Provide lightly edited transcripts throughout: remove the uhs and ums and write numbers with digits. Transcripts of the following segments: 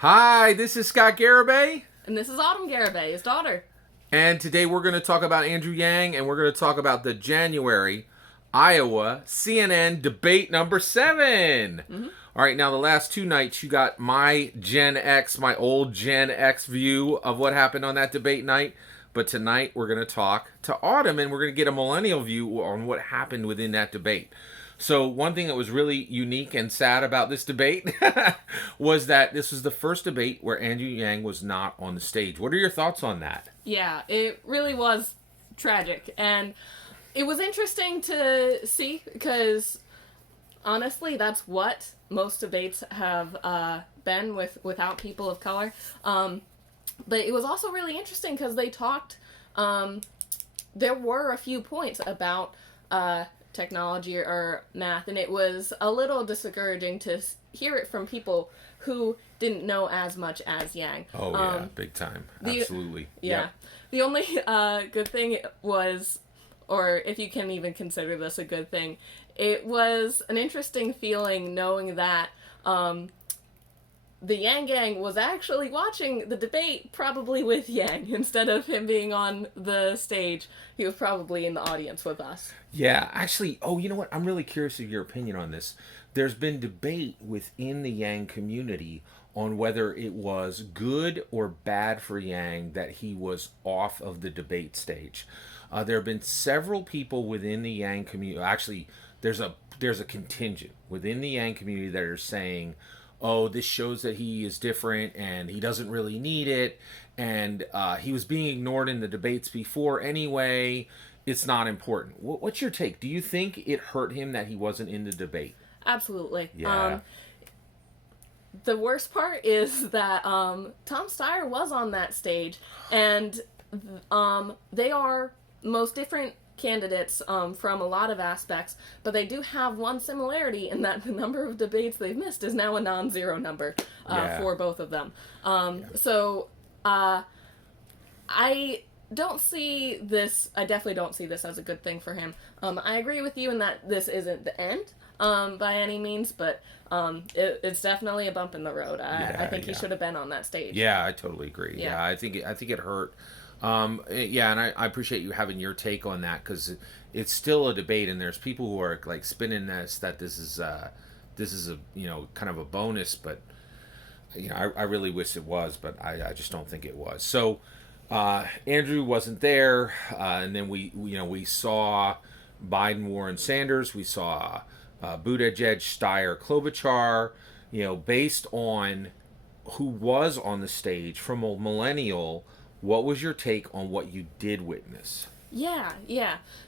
Hi, this is Scott Garibay, And this is Autumn Garibay, his daughter. and today we're going to talk about Andrew Yang, and we're going to talk about the January Iowa CNN debate number 7. Mm-hmm. All right, now the last two nights you got my Gen X, my old Gen X view of what happened on that debate night, but tonight we're going to talk to Autumn, and we're going to get a millennial view on what happened within that debate. So one thing that was really unique and sad about this debate was that this was the first debate where Andrew Yang was not on the stage. What are your thoughts on that? Yeah, it really was tragic. And it was interesting to see because honestly, that's what most debates have been without people of color. But it was also really interesting because they talked. There were a few points about technology or math, and it was a little discouraging to hear it from people who didn't know as much as Yang. Oh yeah, big time. Absolutely. Yeah. Yep. The only good thing was, or if you can even consider this a good thing, it was an interesting feeling knowing that the Yang Gang was actually watching the debate probably with Yang instead of him being on the stage. He was probably in the audience with us. Yeah, actually, you know what? I'm really curious of your opinion on this. There's been debate within the Yang community on whether it was good or bad for Yang that he was off of the debate stage. There have been several people within the Yang community. Actually, there's a contingent within the Yang community that are saying, "Oh, this shows that he is different and he doesn't really need it, and he was being ignored in the debates before anyway. It's not important." What's your take? Do you think it hurt him that he wasn't in the debate? Absolutely. Yeah. The worst part is that Tom Steyer was on that stage, and they are most different candidates from a lot of aspects, but they do have one similarity in that the number of debates they've missed is now a non-zero number Yeah. for both of them. So I don't see this. I definitely don't see this as a good thing for him. I agree with you in that this isn't the end by any means, but it's definitely a bump in the road. I think he Yeah. should have been on that stage. Yeah, I totally agree. Yeah. Yeah, I think it hurt. Yeah, and I appreciate you having your take on that because it's still a debate, and there's people who are like spinning this is a kind of a bonus, but I really wish it was, but I just don't think it was. So Andrew wasn't there, and then we saw Biden, Warren, Sanders. We saw Buttigieg, Steyer, Klobuchar. Based on who was on the stage from a millennial, what was your take on what you did witness? Yeah.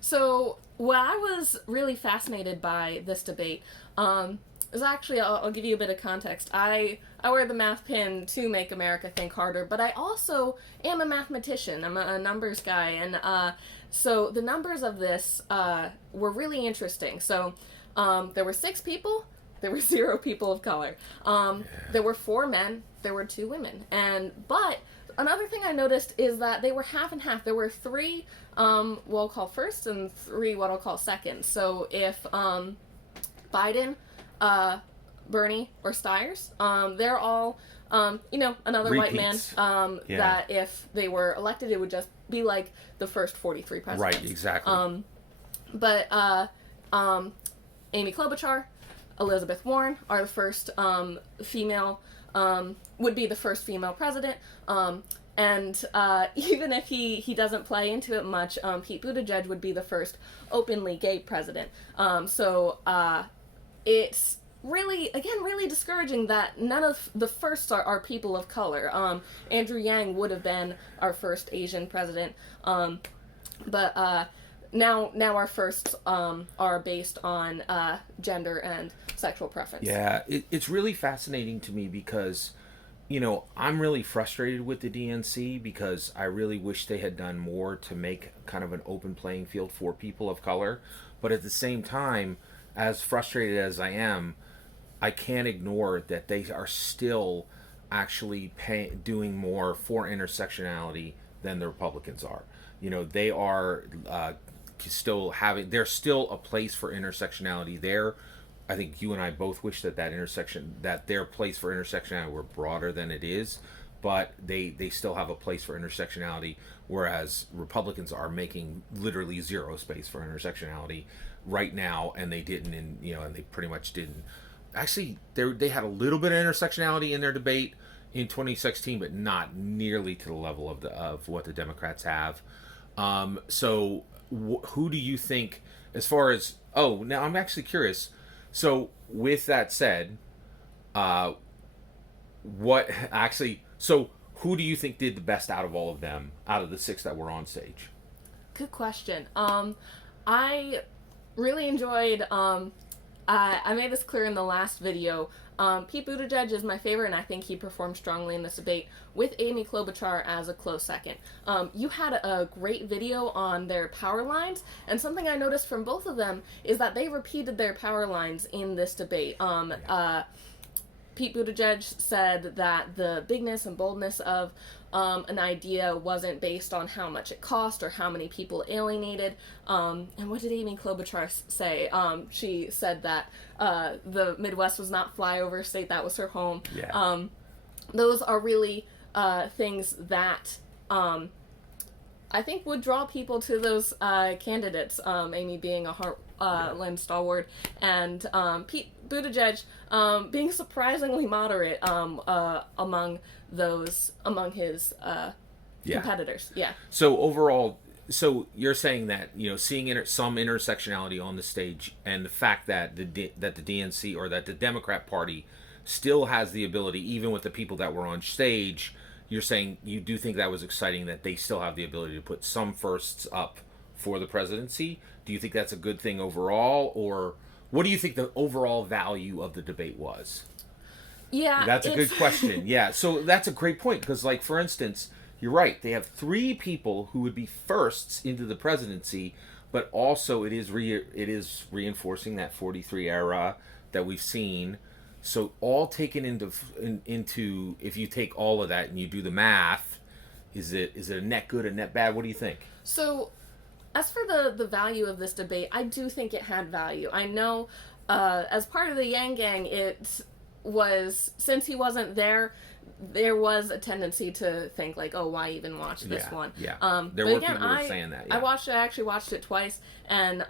So, what I was really fascinated by this debate is actually, I'll give you a bit of context. I wear the math pin to make America think harder, but I also am a mathematician. I'm a numbers guy, and so the numbers of this were really interesting. So, there were 6 people. There were 0 people of color. There were 4 men. There were 2 women. But another thing I noticed is that they were half and half. There were 3 what I'll call first and 3 what I'll call second. So if Biden, Bernie, or Stiers, they're all another white man Repeats. Yeah. that if they were elected, it would just be like the first 43 presidents. Right, exactly. But Amy Klobuchar, Elizabeth Warren are the first female, would be the first female president. And even if he doesn't play into it much, Pete Buttigieg would be the first openly gay president. So it's really, again, really discouraging that none of the firsts are people of color. Andrew Yang would have been our first Asian president. But now our firsts are based on gender and sexual preference. Yeah, it's really fascinating to me because, I'm really frustrated with the DNC because I really wish they had done more to make kind of an open playing field for people of color. But at the same time, as frustrated as I am, I can't ignore that they are still actually doing more for intersectionality than the Republicans are. They are there's still a place for intersectionality there I think you and I both wish that that their place for intersectionality were broader than it is, but they still have a place for intersectionality, whereas Republicans are making literally zero space for intersectionality right now, and they didn't and they pretty much didn't. Actually, they had a little bit of intersectionality in their debate in 2016, but not nearly to the level of what the Democrats have. So who do you think, as far as, oh, now I'm actually curious. So with that said, uh, what actually, so who do you think did the best out of all of them, out of the six that were on stage? Good question. I really enjoyed. I made this clear in the last video. Pete Buttigieg is my favorite, and I think he performed strongly in this debate, with Amy Klobuchar as a close second. You had a great video on their power lines, and something I noticed from both of them is that they repeated their power lines in this debate. Pete Buttigieg said that the bigness and boldness of an idea wasn't based on how much it cost or how many people alienated. And what did Amy Klobuchar say? She said that the Midwest was not flyover state, that was her home. Yeah. Those are really things that I think would draw people to those candidates. Amy being a Heartland stalwart, and Pete Buttigieg being surprisingly moderate among his competitors. Yeah. So overall, so you're saying that seeing some intersectionality on the stage, and the fact that the DNC, or that the Democrat Party still has the ability, even with the people that were on stage, you're saying you do think that was exciting, that they still have the ability to put some firsts up for the presidency. Do you think that's a good thing overall, or what do you think the overall value of the debate was? Yeah, That's a good question. Yeah, so that's a great point, because, like, for instance, you're right. They have three people who would be firsts into the presidency, but also it is reinforcing that 43 era that we've seen. So all taken into if you take all of that and you do the math, is it a net good, a net bad? What do you think? So, as for the value of this debate, I do think it had value. I know, as part of the Yang Gang, it was, since he wasn't there was a tendency to think like, oh, why even watch this one? Yeah. There were people who were saying that. Yeah. I actually watched it twice, and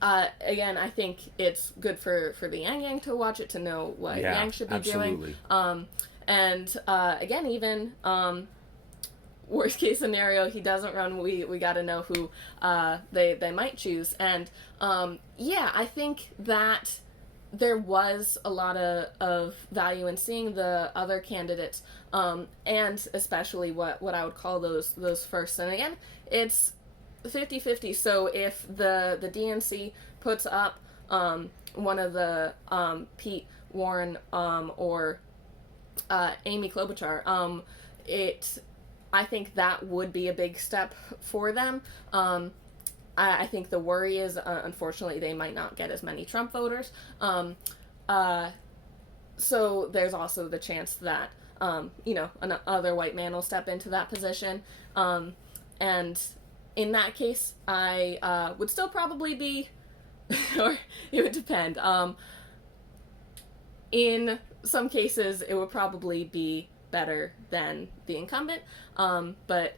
again, I think it's good for the Yang Gang to watch it, to know what Yang should be doing. And again, even worst case scenario, he doesn't run. We got to know who they might choose. And I think that there was a lot of value in seeing the other candidates, and especially what I would call those firsts. And again, it's 50-50. So if the DNC puts up one of the Pete Warren or Amy Klobuchar, I think that would be a big step for them. I think the worry is, unfortunately, they might not get as many Trump voters. So there's also the chance that another white man will step into that position, and in that case, I would still probably be, or it would depend. In some cases, it would probably be better than the incumbent, but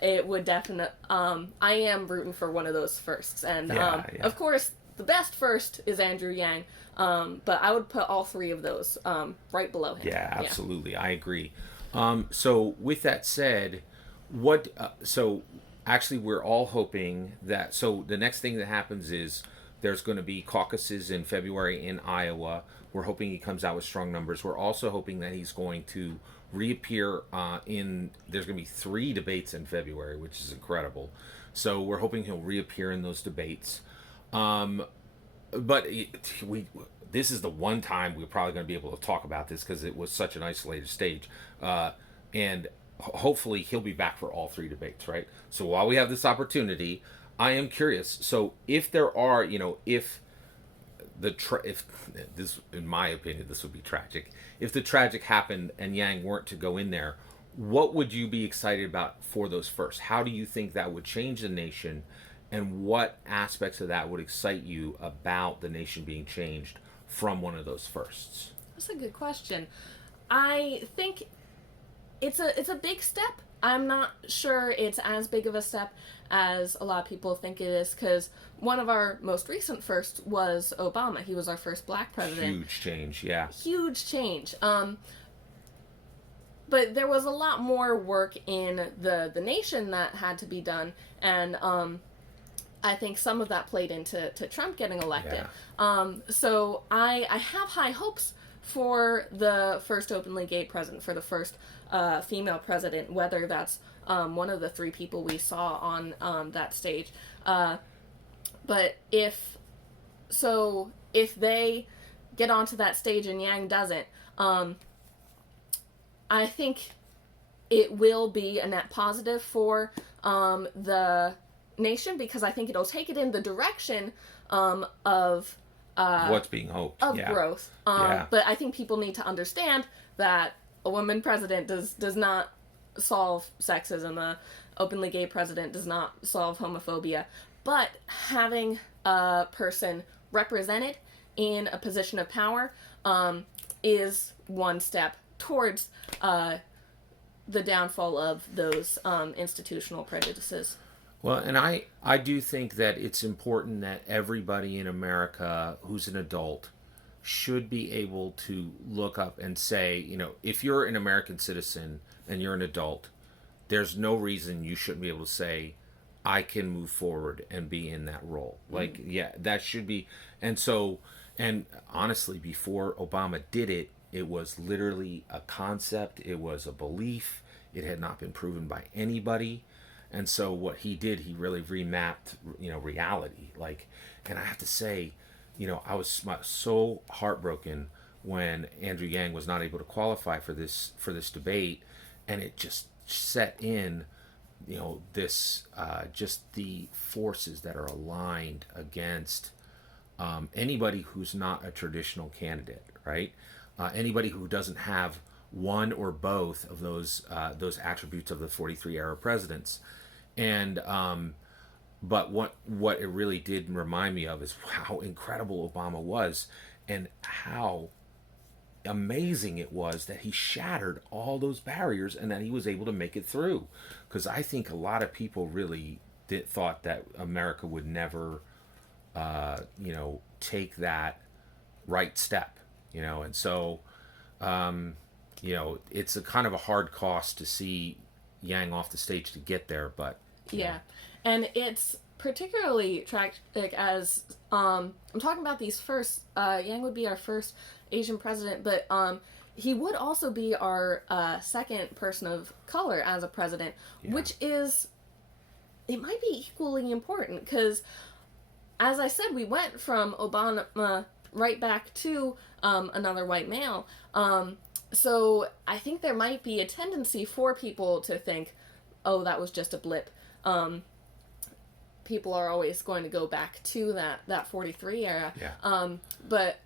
it would definitely. I am rooting for one of those firsts, and of course, the best first is Andrew Yang. But I would put all three of those right below him. Yeah, absolutely, I agree. So with that said, what? So actually, we're all hoping that. So the next thing that happens is there's going to be caucuses in February in Iowa. We're hoping he comes out with strong numbers. We're also hoping that he's going to reappear there's going to be 3 debates in February, which is incredible. So we're hoping he'll reappear in those debates. But this is the one time we're probably going to be able to talk about this, because it was such an isolated stage. And hopefully he'll be back for all 3 debates, right? So while we have this opportunity, I am curious. So if there are, if this, in my opinion, this would be tragic. If the tragic happened and Yang weren't to go in there, what would you be excited about for those first? How do you think that would change the nation? and what aspects of that would excite you about the nation being changed from one of those firsts? That's a good question. I think it's a big step. I'm not sure it's as big of a step as a lot of people think it is, because one of our most recent firsts was Obama. He was our first black president. Huge change, yeah. Huge change. But there was a lot more work in the nation that had to be done, and I think some of that played into Trump getting elected. Yeah. So I have high hopes for the first openly gay president, for the first female president, whether that's one of the three people we saw on that stage. But if they get onto that stage and Yang doesn't, I think it will be a net positive for the nation, because I think it'll take it in the direction of What's being hoped. of Yeah. growth. But I think people need to understand that a woman president does not solve sexism. A openly gay president does not solve homophobia. But having a person represented in a position of power is one step towards the downfall of those institutional prejudices. Well, and I do think that it's important that everybody in America who's an adult should be able to look up and say, if you're an American citizen and you're an adult, there's no reason you shouldn't be able to say, I can move forward and be in that role. Like, yeah, that should be. And honestly, before Obama did it, it was literally a concept. It was a belief. It had not been proven by anybody. And so what he did, he really remapped, reality. And I have to say, I was so heartbroken when Andrew Yang was not able to qualify for this debate, and it just set in, this just the forces that are aligned against anybody who's not a traditional candidate, right? Anybody who doesn't have one or both of those attributes of the 43 era presidents. And but what it really did remind me of is how incredible Obama was, and how amazing it was that he shattered all those barriers and that he was able to make it through. Because I think a lot of people really thought that America would never take that right step, and so it's a kind of a hard cost to see Yang off the stage to get there, but yeah. And it's particularly tragic as I'm talking about these first. Yang would be our first Asian president, but he would also be our second person of color as a president, which it might be equally important, because, as I said, we went from Obama right back to another white male. So I think there might be a tendency for people to think, oh, that was just a blip. People are always going to go back to that 43 era. Yeah. But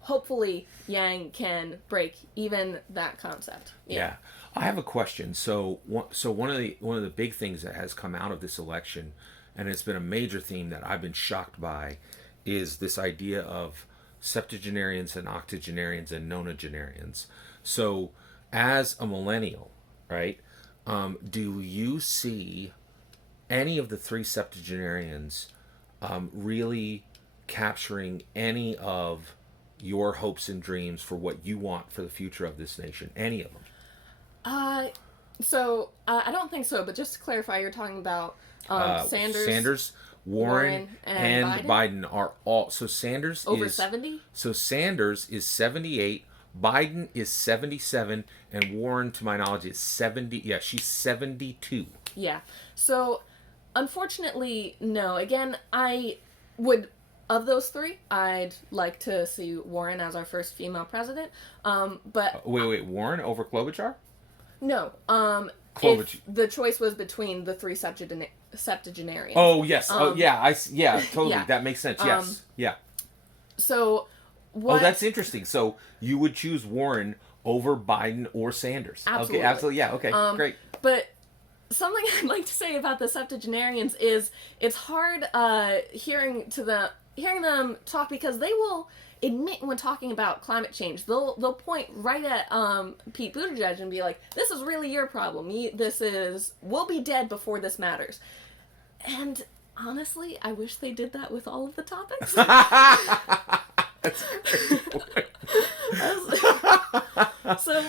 hopefully Yang can break even that concept. Yeah. I have a question. So one of the big things that has come out of this election, and it's been a major theme that I've been shocked by, is this idea of septuagenarians and octogenarians and nonagenarians. So as a millennial, right, do you see any of the three septuagenarians really capturing any of your hopes and dreams for what you want for the future of this nation? Any of them? So I don't think so, but just to clarify, you're talking about Sanders, Warren, and Biden are all. So Sanders over is 70. So Sanders is 78. Biden is 77, and Warren, to my knowledge, is 70. Yeah, she's 72. Yeah. So, unfortunately, no. Again, I would, of those three, I'd like to see Warren as our first female president. But wait, Warren over Klobuchar? No. If the choice was between the three septuagenarians. Oh yes. Totally. Yeah. That makes sense. Yes. Yeah. So. What? Oh, that's interesting. So you would choose Warren over Biden or Sanders? Absolutely. Okay, absolutely. Yeah. Okay. Great. But something I'd like to say about the septuagenarians is it's hard hearing them talk, because they will admit when talking about climate change. They'll point right at Pete Buttigieg and be like, "This is really your problem. We'll be dead before this matters." And honestly, I wish they did that with all of the topics. That's a great point. So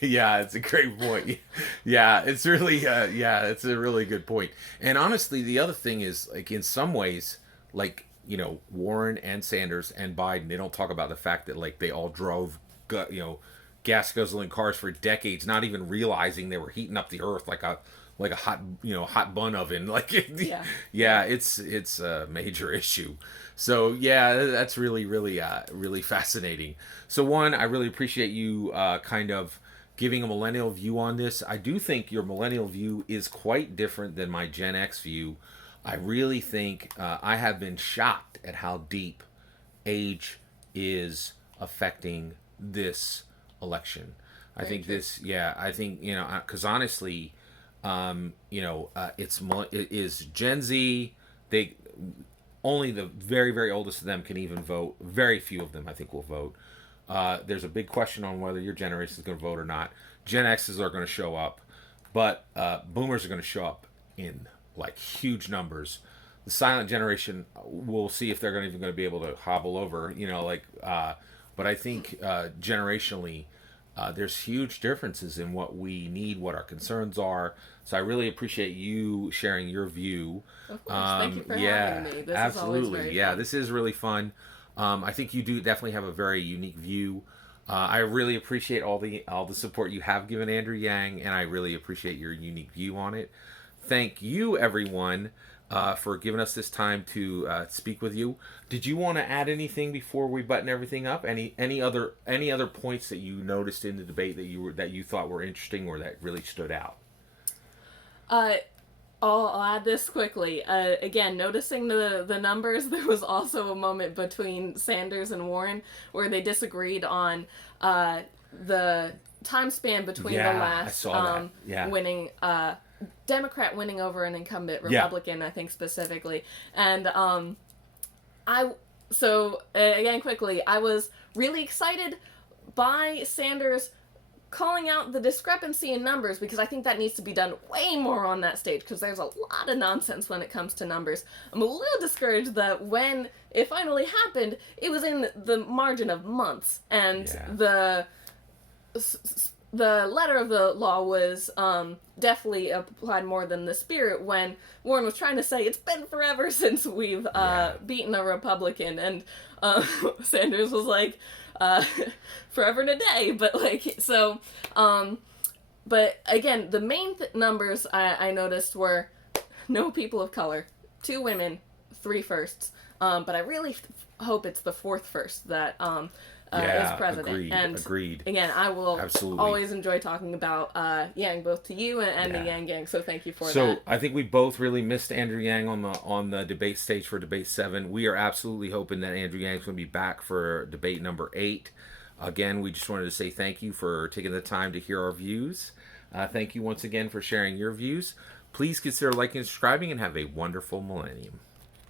Yeah, it's a great point. Yeah, it's really it's a really good point. And honestly, the other thing is, like, in some ways, like, Warren and Sanders and Biden, they don't talk about the fact that, like, they all drove gas guzzling cars for decades, not even realizing they were heating up the earth like a hot bun oven. Like, it's a major issue. So yeah, that's really really fascinating. So one, I really appreciate you kind of giving a millennial view on this. I do think your millennial view is quite different than my Gen X view. I really think I have been shocked at how deep age is affecting this election. I think because honestly, it is Gen Z. They only the very very oldest of them can even vote. Very few of them, I think, will vote. There's a big question on whether your generation is going to vote or not. Gen X's are going to show up, but Boomers are going to show up in like huge numbers. The silent generation, we'll see if they're even going to be able to hobble over. But I think generationally, there's huge differences in what we need, what our concerns are. So I really appreciate you sharing your view. of course, thank you for having me. This absolutely. is always very fun. This is really fun. I think you do definitely have a very unique view. I really appreciate all the support you have given Andrew Yang, and I really appreciate your unique view on it. Thank you, everyone, for giving us this time to speak with you. Did you want to add anything before we button everything up? Any other points that you noticed in the debate that you thought were interesting or that really stood out? I'll add this quickly. Again, noticing the numbers, there was also a moment between Sanders and Warren where they disagreed on the time span between the last winning Democrat winning over an incumbent Republican, I think specifically. And again, quickly, I was really excited by Sanders calling out the discrepancy in numbers, because I think that needs to be done way more on that stage, because there's a lot of nonsense when it comes to numbers. I'm a little discouraged that when it finally happened, it was in the margin of months, and the letter of the law was definitely applied more than the spirit, when Warren was trying to say it's been forever since we've beaten a Republican, and Sanders was like, forever and a day, but but again, the main numbers I noticed were no people of color, 2 women, 3 firsts, but I really hope it's the 4th first that is president. Agreed. Again, I will Absolutely. always enjoy talking about Yang, both to you and the Yang gang, so thank you for that. So I think we both really missed Andrew Yang on the debate stage for debate 7. We are absolutely hoping that Andrew Yang's going to be back for debate number 8. Again, we just wanted to say thank you for taking the time to hear our views. Thank you once again for sharing your views. Please consider liking and subscribing, and have a wonderful millennium.